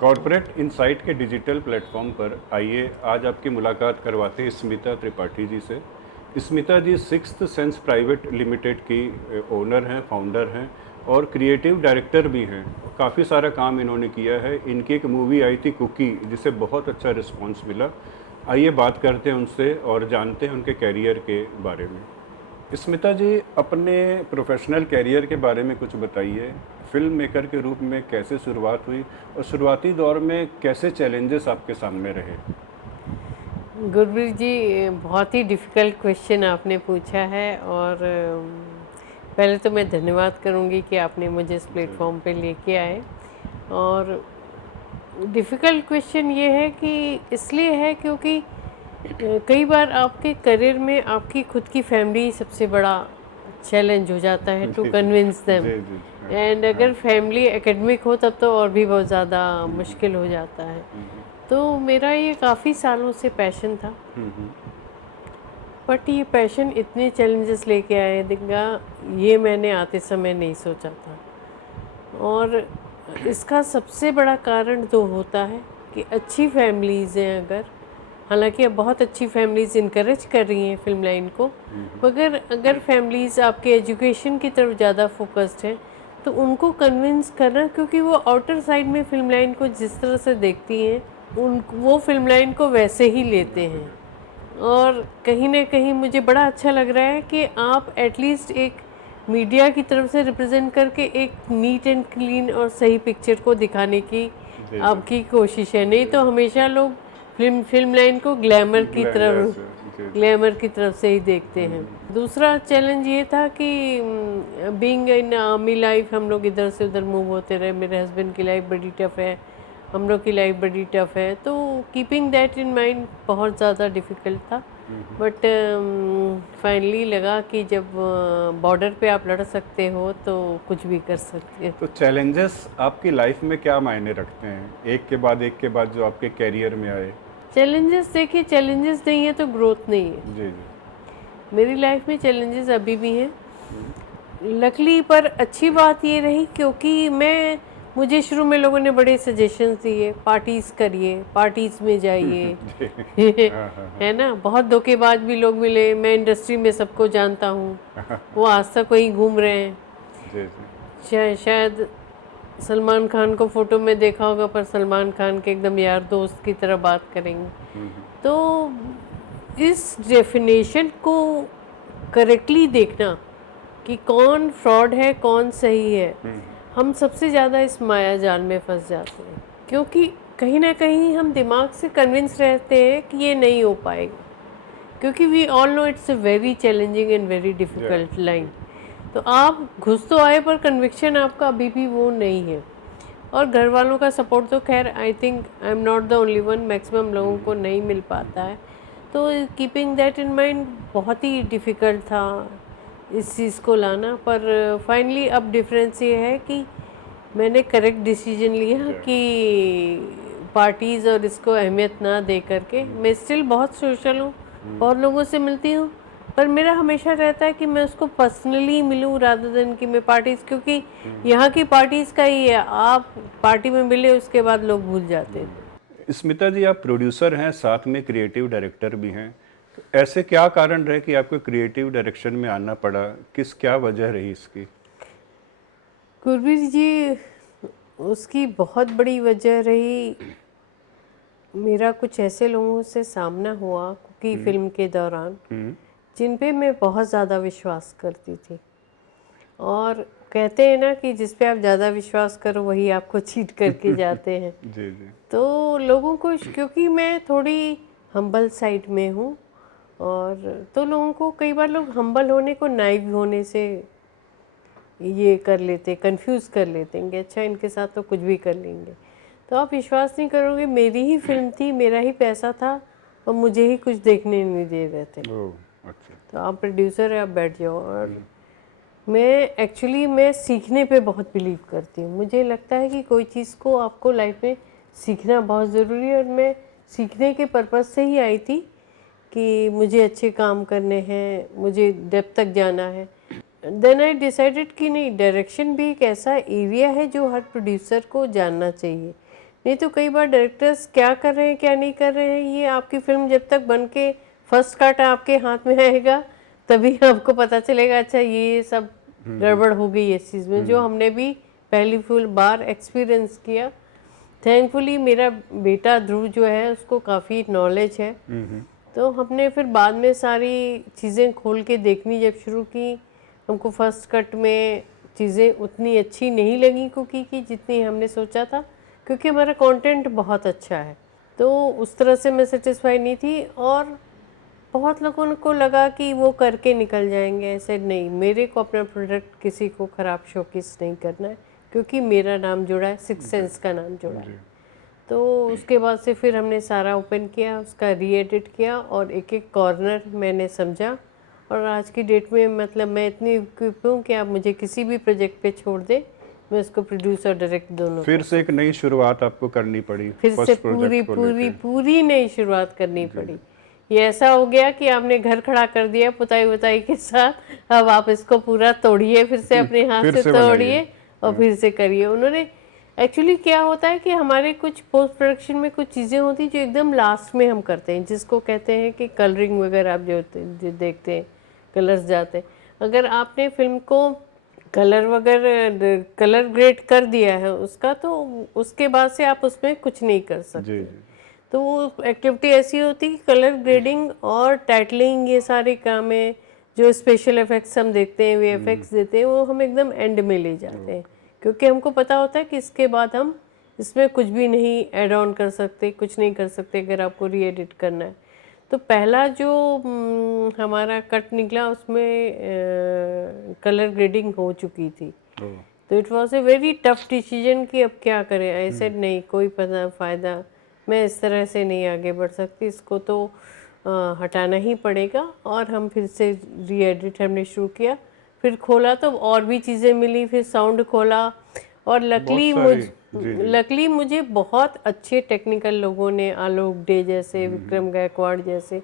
Corporate insight के digital platform पर आइए आज आपकी मुलाकात करवाते हैं स्मिता त्रिपाठी जी से। स्मिता जी सिक्स्थ सेंस प्राइवेट लिमिटेड की ओनर हैं, फाउंडर हैं और क्रिएटिव डायरेक्टर भी हैं। काफ़ी सारा काम इन्होंने किया है। इनकी एक मूवी आई थी कुकी, जिसे बहुत अच्छा रिस्पांस मिला। आइए बात करते हैं उनसे और जानते हैं उनके कैरियर के बारे में। स्मिता जी, अपने प्रोफेशनल कैरियर के बारे में कुछ बताइए। फिल्म मेकर के रूप में कैसे शुरुआत हुई और शुरुआती दौर में कैसे चैलेंजेस आपके सामने रहे? गुरप्रीत जी, बहुत ही डिफ़िकल्ट क्वेश्चन आपने पूछा है और पहले तो मैं धन्यवाद करूंगी कि आपने मुझे इस प्लेटफॉर्म पे लेके आए। और डिफ़िकल्ट क्वेश्चन ये है कि इसलिए है क्योंकि कई बार आपके करियर में आपकी खुद की फैमिली सबसे बड़ा चैलेंज हो जाता है टू जी जी कन्विंस देम। जी जी। हाँ एंड हाँ। अगर फैमिली एकेडमिक हो तब तो और भी बहुत ज़्यादा मुश्किल हो जाता है। हम्म, तो मेरा ये काफ़ी सालों से पैशन था, हम्म, बट ये पैशन इतने चैलेंजेस लेके आए देगा, ये मैंने आते समय नहीं सोचा था। और इसका सबसे बड़ा कारण तो होता है कि अच्छी फैमिलीज़ हैं अगर, हालांकि अब बहुत अच्छी फैमिलीज़ इनकरेज कर रही हैं फिल्म लाइन को, मगर अगर फैमिलीज़ आपके एजुकेशन की तरफ ज़्यादा फोकस्ड हैं तो उनको कन्विंस करना, क्योंकि वो आउटर साइड में फिल्म लाइन को जिस तरह से देखती हैं उन वो फिल्म लाइन को वैसे ही लेते हैं। और कहीं न कहीं मुझे बड़ा अच्छा लग रहा है कि आप एटलीस्ट एक मीडिया की तरफ से रिप्रेजेंट करके एक नीट एंड क्लीन और सही पिक्चर को दिखाने की जी जी। आपकी कोशिश है। नहीं तो हमेशा लोग फिल्म लाइन को यस। जी जी। ग्लैमर की तरफ से ही देखते हैं। दूसरा चैलेंज ये था कि बीइंग इन आर्मी लाइफ हम लोग इधर से उधर मूव होते रहे। मेरे हस्बैंड की लाइफ बड़ी टफ है, हम लोग की लाइफ बड़ी टफ है, तो कीपिंग दैट इन माइंड बहुत ज़्यादा डिफ़िकल्ट था। बट फाइनली लगा कि जब बॉर्डर पे आप लड़ सकते हो तो कुछ भी कर सकते हो। तो चैलेंजेस आपकी लाइफ में क्या मायने रखते हैं, एक के बाद जो आपके कैरियर में आए? चैलेंजेस देखिए, चैलेंजेस नहीं है तो ग्रोथ नहीं है। जी जी। मेरी लाइफ में चैलेंजेस अभी भी हैं, लकली, पर अच्छी बात ये रही क्योंकि मुझे शुरू में लोगों ने बड़े सजेशंस दिए, पार्टीज़ करिए, पार्टीज़ में जाइए। जी। हाँ हाँ हाँ। है ना, बहुत धोखेबाज भी लोग मिले। मैं इंडस्ट्री में सबको जानता हूँ, वो आज तक वहीं घूम रहे हैं। जी जी। शायद सलमान खान को फ़ोटो में देखा होगा, पर सलमान खान के एकदम यार दोस्त की तरह बात करेंगे। तो इस डेफिनेशन को करेक्टली देखना कि कौन फ्रॉड है कौन सही है, हम सबसे ज़्यादा इस माया जाल में फंस जाते हैं, क्योंकि कहीं ना कहीं हम दिमाग से कन्विंस रहते हैं कि ये नहीं हो पाएगा, क्योंकि we all know it's a very challenging and very difficult line. तो आप घुस तो आए पर कन्विक्शन आपका अभी भी वो नहीं है। और घर वालों का सपोर्ट तो खैर I think I am not the only one, maximum लोगों को नहीं मिल पाता है। तो कीपिंग दैट इन माइंड बहुत ही डिफ़िकल्ट था इस चीज़ को लाना। पर फाइनली अब डिफरेंस ये है कि मैंने करेक्ट डिसीजन लिया कि पार्टीज़ और इसको अहमियत ना दे करके, मैं स्टिल बहुत सोशल हूँ, बहुत लोगों से मिलती हूँ, पर मेरा हमेशा रहता है कि मैं उसको पर्सनली मिलूँ रादर देन कि मैं पार्टीज़, क्योंकि यहाँ की पार्टीज़ का ही है, आप पार्टी में मिले उसके बाद लोग भूल जाते हैं। स्मिता जी, आप प्रोड्यूसर हैं, साथ में क्रिएटिव डायरेक्टर भी हैं। तो ऐसे क्या कारण रहे कि आपको क्रिएटिव डायरेक्शन में आना पड़ा? क्या वजह रही इसकी? गुरप्रीत जी, उसकी बहुत बड़ी वजह रही, मेरा कुछ ऐसे लोगों से सामना हुआ कुकी फिल्म के दौरान जिन पे मैं बहुत ज़्यादा विश्वास करती थी। और कहते हैं ना कि जिस पे आप ज़्यादा विश्वास करो वही आपको चीट करके जाते हैं। जी जी। तो लोगों को, क्योंकि मैं थोड़ी हम्बल साइड में हूँ, और तो लोगों को कई बार लोग हम्बल होने को नाइव होने से ये कर लेते, कंफ्यूज कर लेते हैं कि अच्छा इनके साथ तो कुछ भी कर लेंगे। तो आप विश्वास नहीं करोगे, मेरी ही फिल्म थी, मेरा ही पैसा था और मुझे ही कुछ देखने नहीं दे रहे थे। ओह, अच्छा। तो आप प्रोड्यूसर है, आप बैठ जाओ। और मैं सीखने पे बहुत बिलीव करती हूँ। मुझे लगता है कि कोई चीज़ को आपको लाइफ में सीखना बहुत ज़रूरी है, और मैं सीखने के पर्पज़ से ही आई थी कि मुझे अच्छे काम करने हैं, मुझे डेप्थ तक जाना है। देन आई डिसाइडेड कि नहीं, डायरेक्शन भी एक ऐसा एरिया है जो हर प्रोड्यूसर को जानना चाहिए। नहीं तो कई बार डायरेक्टर्स क्या कर रहे हैं क्या नहीं कर रहे हैं, ये आपकी फिल्म जब तक बन के फर्स्ट कट आपके हाथ में आएगा तभी आपको पता चलेगा अच्छा ये सब गड़बड़ हो गई इस चीज़ में, जो हमने भी पहली फुल बार एक्सपीरियंस किया। थैंकफुली मेरा बेटा ध्रुव जो है उसको काफ़ी नॉलेज है, तो हमने फिर बाद में सारी चीज़ें खोल के देखनी जब शुरू की, हमको फर्स्ट कट में चीज़ें उतनी अच्छी नहीं लगी कुकी की जितनी हमने सोचा था, क्योंकि हमारा कंटेंट बहुत अच्छा है, तो उस तरह से मैं सेटिस्फाई नहीं थी। और बहुत लोगों को लगा कि वो करके निकल जाएंगे, ऐसे नहीं, मेरे को अपना प्रोडक्ट किसी को ख़राब शोकेस नहीं करना है, क्योंकि मेरा नाम जुड़ा है, सिक्स सेंस का नाम जुड़ा है। तो उसके बाद से फिर हमने सारा ओपन किया, उसका री-एडिट किया और एक एक कॉर्नर मैंने समझा, और आज की डेट में मतलब मैं इतनी इक्विप हूँ कि आप मुझे किसी भी प्रोजेक्ट पे छोड़ दे, मैं उसको प्रोड्यूस और डायरेक्ट दोनों फिर से एक नई शुरुआत आपको करनी पड़ी, फिर से फर्स्ट पूरी प्रोजेक्ट को पूरी लेके। पूरी नई शुरुआत करनी पड़ी। ये ऐसा हो गया कि आपने घर खड़ा कर दिया पुताई वुताई के साथ, अब आप इसको पूरा तोड़िए, फिर से अपने हाथ फिर से से बनाइए। तोड़िए और फिर से करिए। उन्होंने एक्चुअली क्या होता है कि हमारे कुछ पोस्ट प्रोडक्शन में कुछ चीज़ें होती जो एकदम लास्ट में हम करते हैं, जिसको कहते हैं कि कलरिंग वगैरह, आप जो देखते हैं कलर्स जाते हैं, अगर आपने फिल्म को कलर वगैरह कलर ग्रेड कर दिया है उसका, तो उसके बाद से आप उसमें कुछ नहीं कर सकते। जी जी। तो वो एक्टिविटी ऐसी होती है कि कलर ग्रेडिंग और टाइटलिंग, ये सारे काम है, जो स्पेशल इफेक्ट्स हम देखते हैं, वीएफएक्स देते हैं, वो हम एकदम एंड में ले जाते हैं, क्योंकि हमको पता होता है कि इसके बाद हम इसमें कुछ भी नहीं ऐड ऑन कर सकते, कुछ नहीं कर सकते अगर आपको री एडिट करना है। तो पहला जो हमारा कट निकला उसमें कलर ग्रेडिंग हो चुकी थी, तो it was a very tough decision कि अब क्या करें। आई सेड नहीं, कोई पता फ़ायदा, मैं इस तरह से नहीं आगे बढ़ सकती, इसको तो हटाना ही पड़ेगा। और हम फिर से री एडिट हमने शुरू किया, फिर खोला तो और भी चीज़ें मिली, फिर साउंड खोला, और लकली मुझे बहुत अच्छे टेक्निकल लोगों ने, आलोक डे जैसे, विक्रम गायकवाड़ जैसे,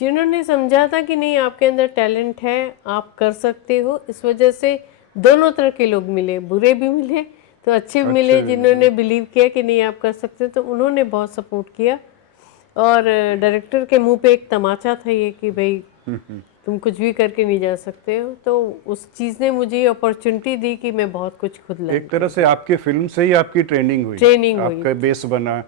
जिन्होंने समझा था कि नहीं आपके अंदर टैलेंट है, आप कर सकते हो। इस वजह से दोनों तरह के लोग मिले, बुरे भी मिले तो अच्छे भी मिले, जिन्होंने बिलीव किया कि नहीं आप कर सकते, तो उन्होंने बहुत सपोर्ट किया। और डायरेक्टर के मुंह पे एक तमाचा था ये कि भाई तुम कुछ भी करके नहीं जा सकते हो, तो उस चीज़ ने मुझे ये अपॉर्चुनिटी दी कि मैं बहुत कुछ खुद लर्न। एक तरह से आपके फिल्म से ही आपकी ट्रेनिंग हुई, आपका बेस बना,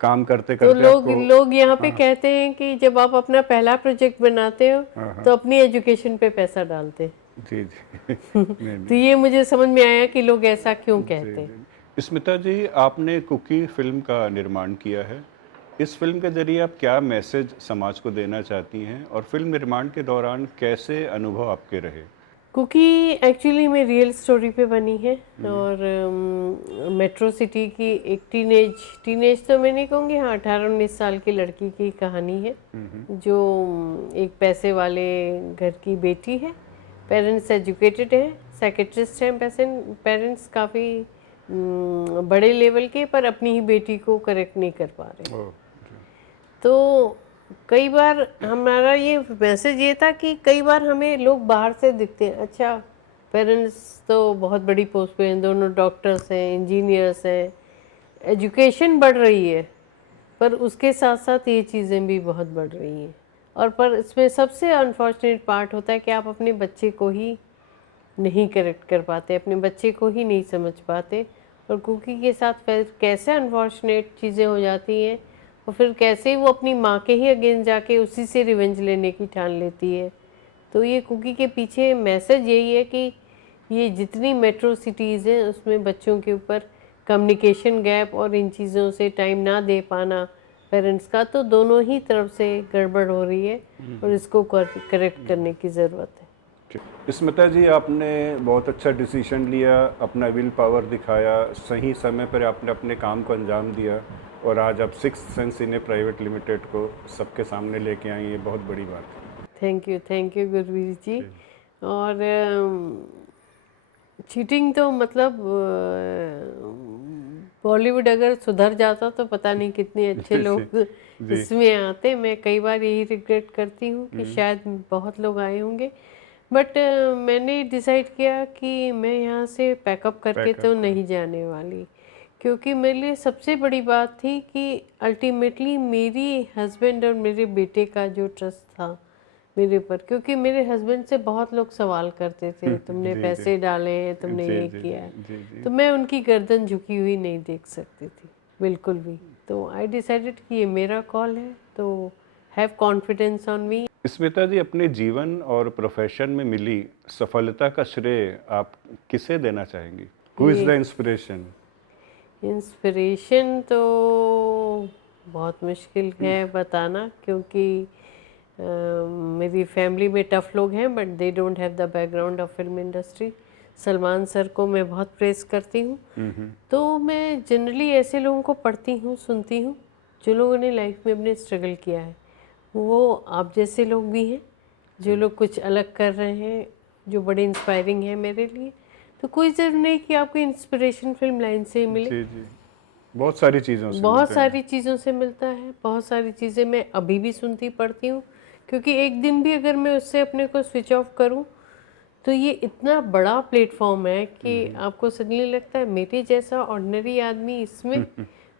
काम करते तो करते आपको। लोग यहाँ पे कहते हैं कि जब आप अपना पहला प्रोजेक्ट बनाते हो तो अपनी एजुकेशन पे पैसा डालते हैं। जी जी। नहीं, तो ये मुझे समझ में आया कि लोग ऐसा क्यों कहते हैं। स्मिता जी, आपने कुकी फिल्म का निर्माण किया है, इस फिल्म के जरिए आप क्या मैसेज समाज को देना चाहती हैं, और फिल्म निर्माण के दौरान कैसे अनुभव आपके रहे? कुकी एक्चुअली में रियल स्टोरी पे बनी है, और मेट्रो सिटी की एक टीनेज तो मैं नहीं कहूँगी, हाँ 18-19 साल की लड़की की कहानी है, जो एक पैसे वाले घर की बेटी है, पेरेंट्स एजुकेटेड हैं, साइकेट्रिस्ट हैं, पेरेंट्स काफ़ी बड़े लेवल के, पर अपनी ही बेटी को करेक्ट नहीं कर पा रहे। तो कई बार हमारा ये मैसेज ये था कि कई बार हमें लोग बाहर से दिखते हैं, अच्छा पेरेंट्स तो बहुत बड़ी पोस्ट पे हैं, दोनों डॉक्टर्स हैं, इंजीनियर्स हैं, एजुकेशन बढ़ रही है, पर उसके साथ साथ ये चीज़ें भी बहुत बढ़ रही हैं। और पर इसमें सबसे अनफॉर्चुनेट पार्ट होता है कि आप अपने बच्चे को ही नहीं करेक्ट कर पाते, अपने बच्चे को ही नहीं समझ पाते, और कुकी के साथ फिर कैसे अनफॉर्चुनेट चीज़ें हो जाती हैं, और फिर कैसे वो अपनी माँ के ही अगेंस्ट जाके उसी से रिवेंज लेने की ठान लेती है। तो ये कुकी के पीछे मैसेज यही है कि ये जितनी मेट्रो सिटीज़ हैं उसमें बच्चों के ऊपर कम्युनिकेशन गैप और इन चीज़ों से टाइम ना दे पाना पेरेंट्स का, तो दोनों ही तरफ से गड़बड़ हो रही है, और इसको करेक्ट करने की ज़रूरत है। स्मिता जी, आपने बहुत अच्छा डिसीजन लिया, अपना विल पावर दिखाया, सही समय पर आपने अपने काम को अंजाम दिया, और आज आप सिक्स्थ सेंस सिने प्राइवेट लिमिटेड को सबके सामने लेके आई, ये बहुत बड़ी बात है। थैंक यू गुरवीर जी। और चीटिंग तो मतलब बॉलीवुड अगर सुधर जाता तो पता नहीं कितने अच्छे लोग इसमें आते। मैं कई बार यही रिग्रेट करती हूँ कि शायद बहुत लोग आए होंगे, बट मैंने डिसाइड किया कि मैं यहाँ से पैकअप करके तो नहीं जाने वाली, क्योंकि मेरे लिए सबसे बड़ी बात थी कि अल्टीमेटली मेरी हस्बैंड और मेरे बेटे का जो ट्रस्ट था मेरे ऊपर, क्योंकि मेरे हस्बैंड से बहुत लोग सवाल करते थे तुमने जी, पैसे डाले हैं, तुमने जी, ये जी, किया है, जी, जी। तो मैं उनकी गर्दन झुकी हुई नहीं देख सकती थी बिल्कुल भी। तो आई डिसाइडेड कि ये मेरा कॉल है, तो have confidence on me. Smita ji, अपने जीवन और प्रोफेशन में मिली सफलता का श्रेय आप किसे देना चाहेंगी? हु इज़ द ये इंस्पिरेशन? इंस्पिरेशन तो बहुत मुश्किल है बताना, क्योंकि मेरी फैमिली में टफ लोग हैं but they don't have the background of film industry. Salman sir को मैं बहुत प्रेस करती हूँ। तो मैं जनरली ऐसे लोगों को पढ़ती हूँ, सुनती हूँ जो लोगों ने लाइफ में अपने स्ट्रगल किया है। वो आप जैसे लोग भी हैं जो लोग कुछ अलग कर रहे हैं, जो बड़े इंस्पायरिंग हैं मेरे लिए। तो कोई ज़रूर नहीं कि आपको इंस्पिरेशन फिल्म लाइन से ही मिले, जी, जी। बहुत सारी चीज़ों से बहुत मिलते हैं। सारी चीज़ों से मिलता है। बहुत सारी चीज़ें मैं अभी भी सुनती पढ़ती हूँ, क्योंकि एक दिन भी अगर मैं उससे अपने को स्विच ऑफ करूँ तो ये इतना बड़ा प्लेटफॉर्म है कि आपको सडनली लगता है मेरे जैसा ऑर्डिनरी आदमी इसमें।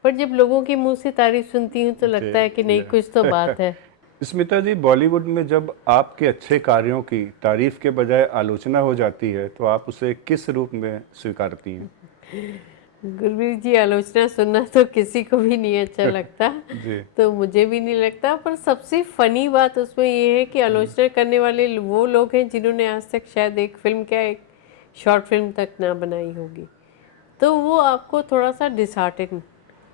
पर जब लोगों के मुंह से तारीफ सुनती हूँ तो लगता है कि जी, नहीं, कुछ तो बात है। स्मिता जी, बॉलीवुड में जब आपके अच्छे कार्यों की तारीफ के बजाय आलोचना हो जाती है, तो आप उसे किस रूप में स्वीकारती हैं? गुरवीर जी, आलोचना सुनना तो किसी को भी नहीं अच्छा लगता, जी। तो मुझे भी नहीं लगता। पर सबसे फनी बात उसमें ये है कि आलोचना करने वाले वो लोग हैं जिन्होंने आज तक शायद एक फिल्म, क्या एक शॉर्ट फिल्म तक ना बनाई होगी। तो वो आपको थोड़ा सा डिसहार्टन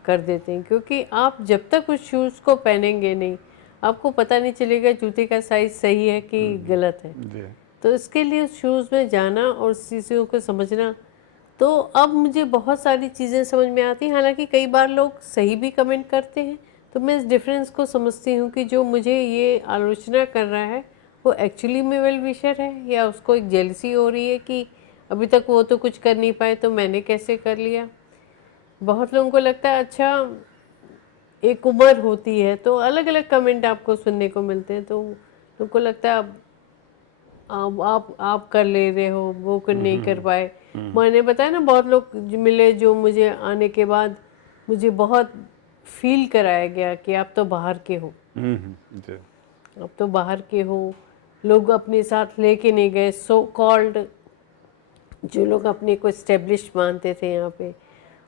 कर देते हैं, क्योंकि आप जब तक उस शूज़ को पहनेंगे नहीं, आपको पता नहीं चलेगा जूते का साइज़ सही है कि गलत है। जी। तो इसके लिए उस शूज़ में जाना और उस चीज़ों को समझना, तो अब मुझे बहुत सारी चीज़ें समझ में आती हैं। हालांकि कई बार लोग सही भी कमेंट करते हैं, तो मैं इस डिफरेंस को समझती हूँ कि जो मुझे ये आलोचना कर रहा है वो एक्चुअली में वेल विशर है, या उसको एक जेलसी हो रही है कि अभी तक वो तो कुछ कर नहीं पाए तो मैंने कैसे कर लिया। बहुत लोगों को लगता है अच्छा, एक उम्र होती है तो अलग अलग कमेंट आपको सुनने को मिलते हैं, तो उनको लगता है अब आप कर ले रहे हो, वो कर नहीं कर पाए। मैंने बताया ना, बहुत लोग मिले जो मुझे आने के बाद मुझे बहुत फील कराया गया कि आप तो बाहर के हो, जी। आप तो बाहर के हो। लोग अपने साथ लेके नहीं गए, सो कॉल्ड जो लोग अपने को एस्टेब्लिश मानते थे यहाँ पे,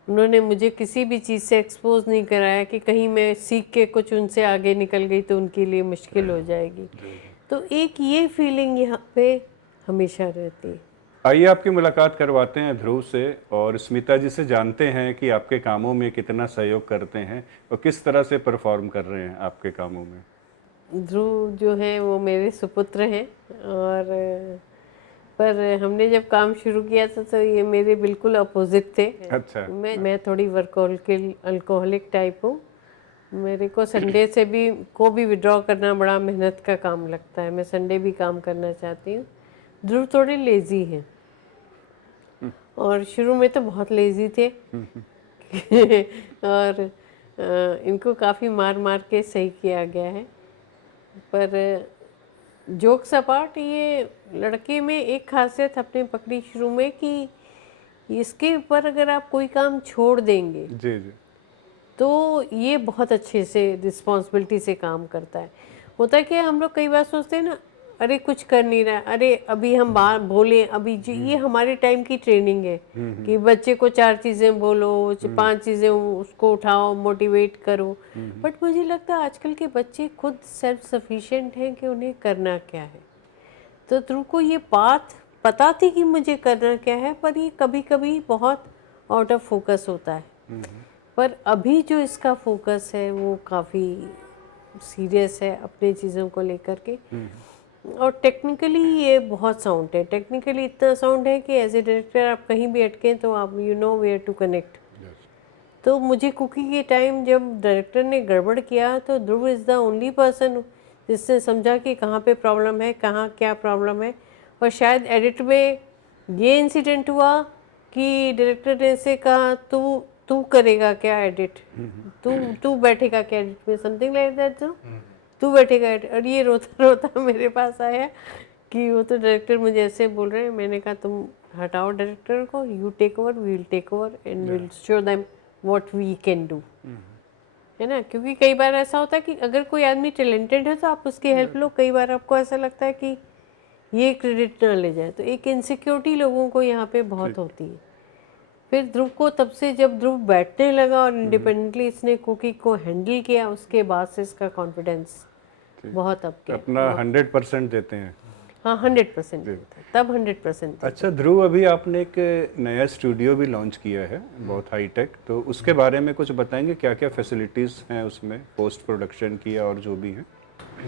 उन्होंने मुझे किसी भी चीज़ से एक्सपोज नहीं कराया कि कहीं मैं सीख के कुछ उनसे आगे निकल गई तो उनके लिए मुश्किल हो जाएगी। तो एक ये फीलिंग यहाँ पे हमेशा रहती है। आइए आपकी मुलाकात करवाते हैं ध्रुव से, और स्मिता जी से जानते हैं कि आपके कामों में कितना सहयोग करते हैं और किस तरह से परफॉर्म कर रहे हैं आपके कामों में। ध्रुव जो है वो मेरे सुपुत्र हैं, और पर हमने जब काम शुरू किया था तो ये मेरे बिल्कुल अपोजिट थे। अच्छा। मैं थोड़ी वर्कोहलिक अल्कोहलिक टाइप हूँ। मेरे को संडे से भी विड्रॉ करना बड़ा मेहनत का काम लगता है। मैं संडे भी काम करना चाहती हूँ। ध्रुव थोड़े लेज़ी हैं, और शुरू में तो बहुत लेज़ी थे और इनको काफ़ी मार मार के सही किया गया है। पर जोक्स अपार्ट, ये लड़के में एक खासियत अपने पकड़ी शुरू में कि इसके ऊपर अगर आप कोई काम छोड़ देंगे जी, जी। तो ये बहुत अच्छे से रिस्पॉन्सिबिलिटी से काम करता है। होता है कि हम लोग कई बार सोचते हैं ना, अरे कुछ कर नहीं रहा, अरे अभी हम बात बोलें, अभी ये हमारे टाइम की ट्रेनिंग है कि बच्चे को 4 चीज़ें बोलो, 5 चीज़ें उसको उठाओ, मोटिवेट करो। बट मुझे लगता है आजकल के बच्चे खुद सेल्फ सफिशिएंट हैं कि उन्हें करना क्या है। तो तुमको ये बात पता थी कि मुझे करना क्या है, पर ये कभी कभी बहुत आउट ऑफ फोकस होता है। पर अभी जो इसका फोकस है वो काफ़ी सीरियस है अपनी चीज़ों को लेकर के। और टेक्निकली ये बहुत साउंड है, टेक्निकली इतना साउंड है कि एज ए डायरेक्टर आप कहीं भी अटकें तो आप you know where to connect. तो मुझे कुकी के टाइम जब डायरेक्टर ने गड़बड़ किया तो ध्रुव इज़ द ओनली पर्सन जिसने समझा कि कहाँ पे प्रॉब्लम है, कहाँ क्या प्रॉब्लम है। और शायद एडिट में ये इंसिडेंट हुआ कि डायरेक्टर ने से कहा तू तू करेगा क्या एडिट, तू तू बैठेगा क्या एडिट में, समथिंग लाइक दैट। तू बैठेगा एडिट, और ये रोता रोता मेरे पास आया कि वो तो डायरेक्टर मुझे ऐसे बोल रहे हैं। मैंने कहा तुम हटाओ डायरेक्टर को, you take over, we will take over and will show them what we can do, है ना। क्योंकि कई बार ऐसा होता है कि अगर कोई आदमी टैलेंटेड है तो आप उसकी हेल्प लो, कई बार आपको ऐसा लगता है कि ये क्रेडिट ना ले जाए, तो एक इनसिक्योरिटी लोगों को यहाँ पे बहुत होती है। फिर ध्रुव को तब से जब ध्रुव बैठने लगा और इंडिपेंडेंटली इसने कुकी को हैंडल किया, उसके बाद से इसका कॉन्फिडेंस बहुत अप गया। अपना 100% देते हैं। हाँ 100% तब 100%। अच्छा ध्रुव, अभी आपने एक नया स्टूडियो भी लॉन्च किया है, बहुत हाई टेक, तो उसके बारे में कुछ बताएंगे, क्या क्या फैसिलिटीज़ हैं उसमें, पोस्ट प्रोडक्शन की और जो भी हैं?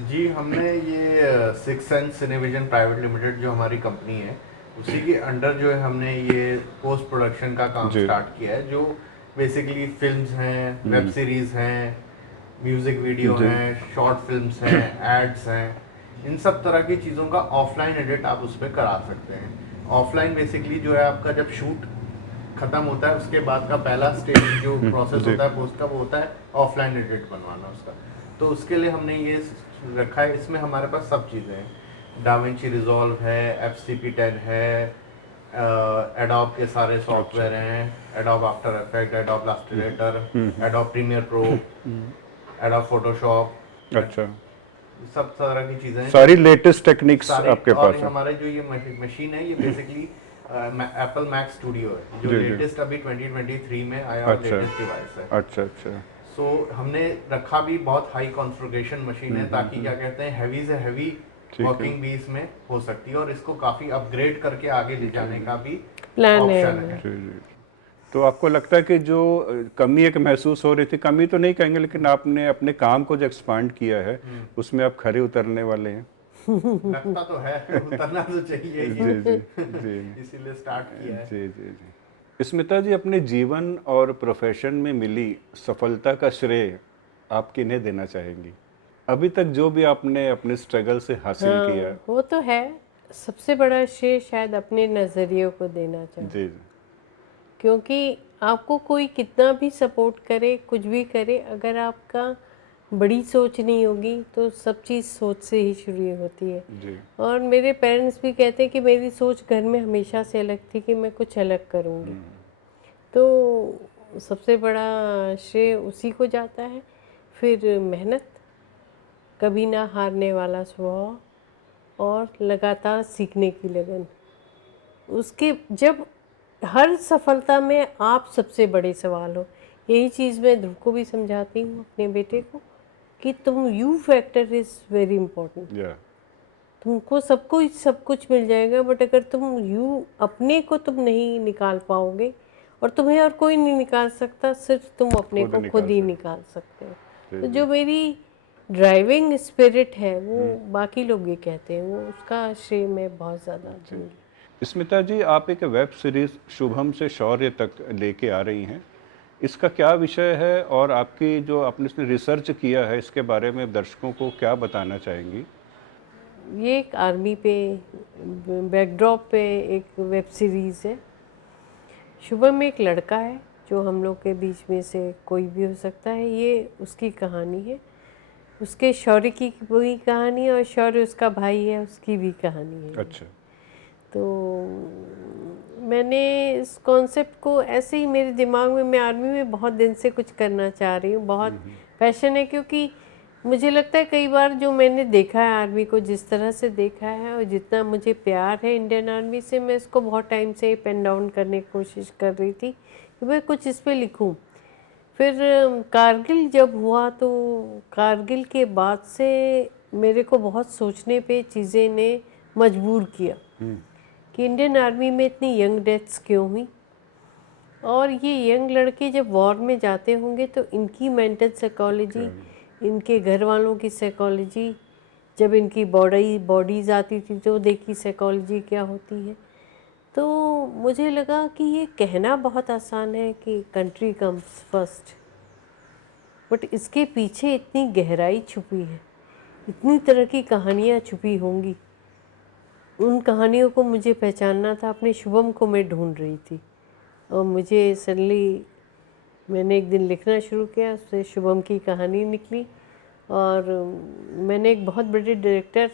जी, हमने ये six sense Cinevision private limited जो हमारी कंपनी है, उसी के अंडर जो है हमने ये पोस्ट प्रोडक्शन का काम स्टार्ट किया है, जो बेसिकली फिल्म्स हैं, वेब सीरीज़ हैं, म्यूज़िक वीडियो हैं, शॉर्ट फिल्म्स हैं, एड्स हैं, इन सब तरह की चीज़ों का ऑफलाइन एडिट आप उस पर करा सकते हैं। ऑफलाइन बेसिकली जो है आपका जब शूट ख़त्म होता है उसके बाद का पहला स्टेज जो प्रोसेस होता है पोस्ट का, वो होता है ऑफलाइन एडिट बनवाना उसका। तो उसके लिए हमने ये रखा है, इसमें हमारे पास सब चीज़ें हैं, डाविंची रिजॉल्व है, FCP10 है, एडोब के सारे सॉफ्टवेयर हैं, Adobe After Effect, Adobe Illustrator, Adobe Premiere Pro, Adobe Photoshop, अच्छा, सब तरह की चीज़ें हैं, सारी लेटेस्ट टेक्निक्स आपके और पास है। हमारे जो ये मशीन है ये बेसिकली एप्पल मैक स्टूडियो है, जो लेटेस्ट अभी 2023 में आया हुआ लेटेस्ट डिवाइस है। अच्छा अच्छा। सो हमने रखा भी बहुत हाई कॉन्फ़िगरेशन मशीन है, ताकि क्या कहते हैं हैवी से हैवी वर्किंग भी इसमें हो सकती है, और इसको काफ़ी अपग्रेड करके आगे ले जाने का भी प्लान ऑप्शन है। है। जी जी। तो आपको लगता है कि जो कमी एक महसूस हो रही थी, कमी तो नहीं कहेंगे, लेकिन आपने अपने काम को जो एक्सपांड किया है उसमें आप खरे उतरने वाले हैं? लगता तो है, उतरना तो चाहिए ही, जी जी जी इसीलिए स्टार्ट किया है। जी जी जी। स्मिता जी, अपने जीवन और प्रोफेशन में मिली सफलता का श्रेय आप किन्हें देना चाहेंगी? अभी तक जो भी आपने अपने स्ट्रगल से हासिल किया। हाँ वो तो है, सबसे बड़ा श्रेय शायद अपने नज़रियों को देना चाहिए। जी जी क्योंकि आपको कोई कितना भी सपोर्ट करे, कुछ भी करे, अगर आपका बड़ी सोच नहीं होगी तो सब चीज़ सोच से ही शुरू होती है। जी। और मेरे पेरेंट्स भी कहते हैं कि मेरी सोच घर में हमेशा से अलग थी कि मैं कुछ अलग करूँगी, तो सबसे बड़ा श्रेय उसी को जाता है। फिर मेहनत, कभी ना हारने वाला स्वभाव और लगातार सीखने की लगन। उसके जब हर सफलता में आप सबसे बड़े सवाल हो, यही चीज़ मैं ध्रुव को भी समझाती हूँ अपने बेटे को कि तुम you factor is very important. या तुमको सब कुछ मिल जाएगा, बट अगर तुम यू अपने को तुम नहीं निकाल पाओगे, और तुम्हें और कोई नहीं निकाल सकता, सिर्फ तुम अपने को खुद ही निकाल सकते हो। तो जो मेरी ड्राइविंग स्पिरिट है वो बाकी लोग ये कहते हैं, वो उसका श्रेय मैं बहुत ज़्यादा दूंगी। स्मिता जी, आप एक वेब सीरीज शुभम से शौर्य तक लेके आ रही हैं, इसका क्या विषय है और आपकी जो आपने इसमें रिसर्च किया है इसके बारे में दर्शकों को क्या बताना चाहेंगी? ये एक आर्मी पे बैकड्रॉप पे एक वेब सीरीज़ है। शुभम एक लड़का है जो हम लोग के बीच में से कोई भी हो सकता है, ये उसकी कहानी है। उसके शौर्य की भी कहानी है और शौर्य उसका भाई है, उसकी भी कहानी है। अच्छा। तो मैंने इस कॉन्सेप्ट को ऐसे ही मेरे दिमाग में, मैं आर्मी में बहुत दिन से कुछ करना चाह रही हूँ, बहुत पैशन है, क्योंकि मुझे लगता है कई बार जो मैंने देखा है आर्मी को, जिस तरह से देखा है और जितना मुझे प्यार है इंडियन आर्मी से, मैं इसको बहुत टाइम से पेन डाउन करने की कोशिश कर रही थी कि मैं कुछ इस पर लिखूं। फिर कारगिल जब हुआ तो कारगिल के बाद से मेरे को बहुत सोचने पे चीज़ें ने मजबूर किया कि इंडियन आर्मी में इतनी यंग डेथ्स क्यों हुई, और ये यंग लड़के जब वॉर में जाते होंगे तो इनकी मेंटल साइकोलॉजी, इनके घर वालों की साइकोलॉजी, जब इनकी बॉडीज़ आती थी तो देखी साइकोलॉजी क्या होती है। तो मुझे लगा कि ये कहना बहुत आसान है कि कंट्री कम्स फर्स्ट, बट इसके पीछे इतनी गहराई छुपी है, इतनी तरह की कहानियाँ छुपी होंगी। उन कहानियों को मुझे पहचानना था, अपने शुभम को मैं ढूंढ रही थी, और मुझे सडनली मैंने एक दिन लिखना शुरू किया, उससे शुभम की कहानी निकली। और मैंने एक बहुत बड़े डायरेक्टर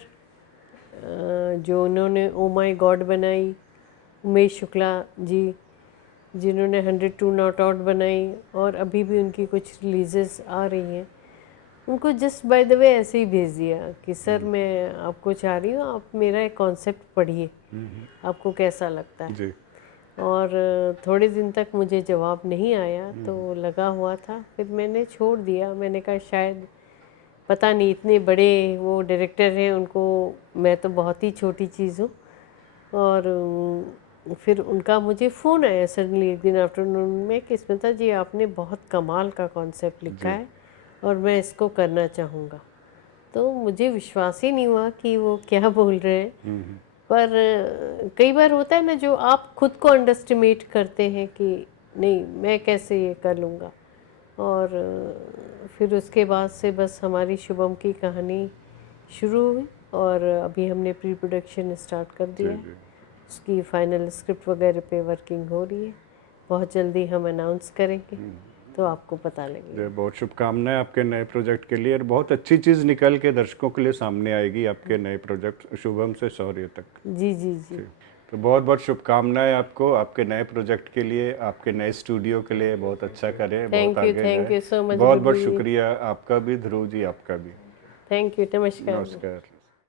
जो उन्होंने ओ माय गॉड बनाई, उमेश शुक्ला जी, जिन्होंने 102 नॉट आउट बनाई और अभी भी उनकी कुछ रिलीजेस आ रही हैं, उनको जस्ट बाय द वे ऐसे ही भेज दिया कि सर मैं आपको चाह रही हूँ, आप मेरा एक कॉन्सेप्ट पढ़िए, आपको कैसा लगता है। जी और थोड़े दिन तक मुझे जवाब नहीं आया तो लगा हुआ था, फिर मैंने छोड़ दिया। मैंने कहा शायद पता नहीं, इतने बड़े वो डायरेक्टर हैं, उनको मैं तो बहुत ही छोटी चीज़ हूँ। और फिर उनका मुझे फ़ोन आया सडनली एक दिन आफ्टरनून में कि स्मिता जी आपने बहुत कमाल का कॉन्सेप्ट लिखा है और मैं इसको करना चाहूँगा। तो मुझे विश्वास ही नहीं हुआ कि वो क्या बोल रहे हैं। पर कई बार होता है ना, जो आप खुद को अंडरस्टिमेट करते हैं कि नहीं मैं कैसे ये कर लूँगा। और फिर उसके बाद से बस हमारी शुभम की कहानी शुरू हुई और अभी हमने प्री प्रोडक्शन स्टार्ट कर दिया है। उसकी फाइनल स्क्रिप्ट वगैरह पे वर्किंग हो रही है, बहुत जल्दी हम अनाउंस करेंगे तो आपको पता लगेगा। बहुत शुभकामनाएं आपके नए प्रोजेक्ट के लिए, और बहुत अच्छी चीज़ निकल के दर्शकों के लिए सामने आएगी आपके नए प्रोजेक्ट शुभम से शौर्य तक। जी जी जी, तो बहुत बहुत शुभकामनाएं आपको आपके नए प्रोजेक्ट के लिए, आपके नए स्टूडियो के लिए। बहुत अच्छा करें, बहुत आगे थैंक जाएं। You so much. बहुत बहुत शुक्रिया आपका भी, ध्रुव जी आपका भी। थैंक यू, नमस्कार। नमस्कार।